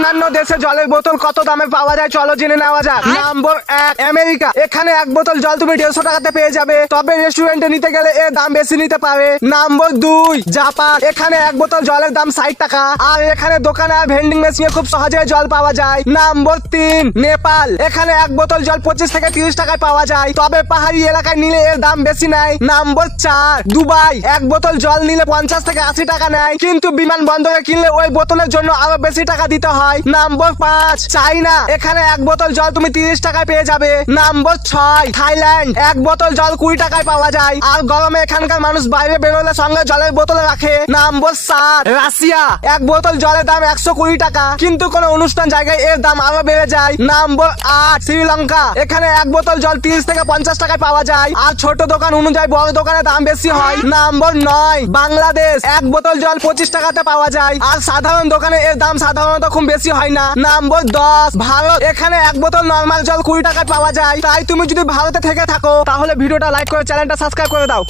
অন্যান্য দেশে জলের বোতল কত দামে পাওয়া যায় চলো জেনে নেওয়া যাক। নম্বর 1, আমেরিকা। এখানে এক বোতল জল তুমি 150 টাকাতে পেয়ে যাবে, তবে রেস্টুরেন্টে নিতে গেলে এর দাম বেশি নিতে পারে। নম্বর 2, জাপান। এখানে এক বোতল জলের দাম 60 টাকা, আর এখানে দোকানে আর ভেন্ডিং মেশিনে খুব সহজে জল পাওয়া যায়। নম্বর 3, নেপাল। এখানে এক বোতল জল 25 থেকে 30 টাকায় পাওয়া যায়, তবে পাহাড়ি এলাকায় নিলে এর দাম বেশি নেয়। নম্বর 4, দুবাই। এক বোতল জল নিলে 50 থেকে 80 টাকা নেয়, কিন্তু বিমানবন্দরে কিনলে ওই বোতলের জন্য আরো বেশি টাকা দিতে হয়। নম্বর 5, চাইনা। এখানে এক বোতল জল তুমি 30 টাকায় পেয়ে যাবে। নম্বর 6, থাইল্যান্ড। এক বোতল জল 20 টাকায় পাওয়া যায়, আর গরমে এখানকার মানুষ বাইরে বেরোলে সঙ্গে জলের বোতল রাখে। নম্বর 7, রাশিয়া। এক বোতল জলের দাম 120 টাকা, কিন্তু কোন অনুষ্ঠান জায়গায় এর দাম আরো বেড়ে যায়। নম্বর 8, শ্রীলঙ্কা। এখানে এক বোতল জল 30 থেকে 50 টাকায় পাওয়া যায়, আর ছোট দোকান অনুযায়ী বড় দোকানে দাম বেশি হয়। নম্বর 9, বাংলাদেশ। এক বোতল জল 25 টাকাতে পাওয়া যায়, আর সাধারণ দোকানে এর দাম সাধারণত খুব বেশি হয় না। নম্বর 10, ভারত। এখানে এক বোতল নরমাল জল 20 টাকায় পাওয়া যায়। তাই তুমি যদি ভারতে থেকে থাকো তাহলে ভিডিওটা লাইক করে চ্যানেলটা সাবস্ক্রাইব করে দাও।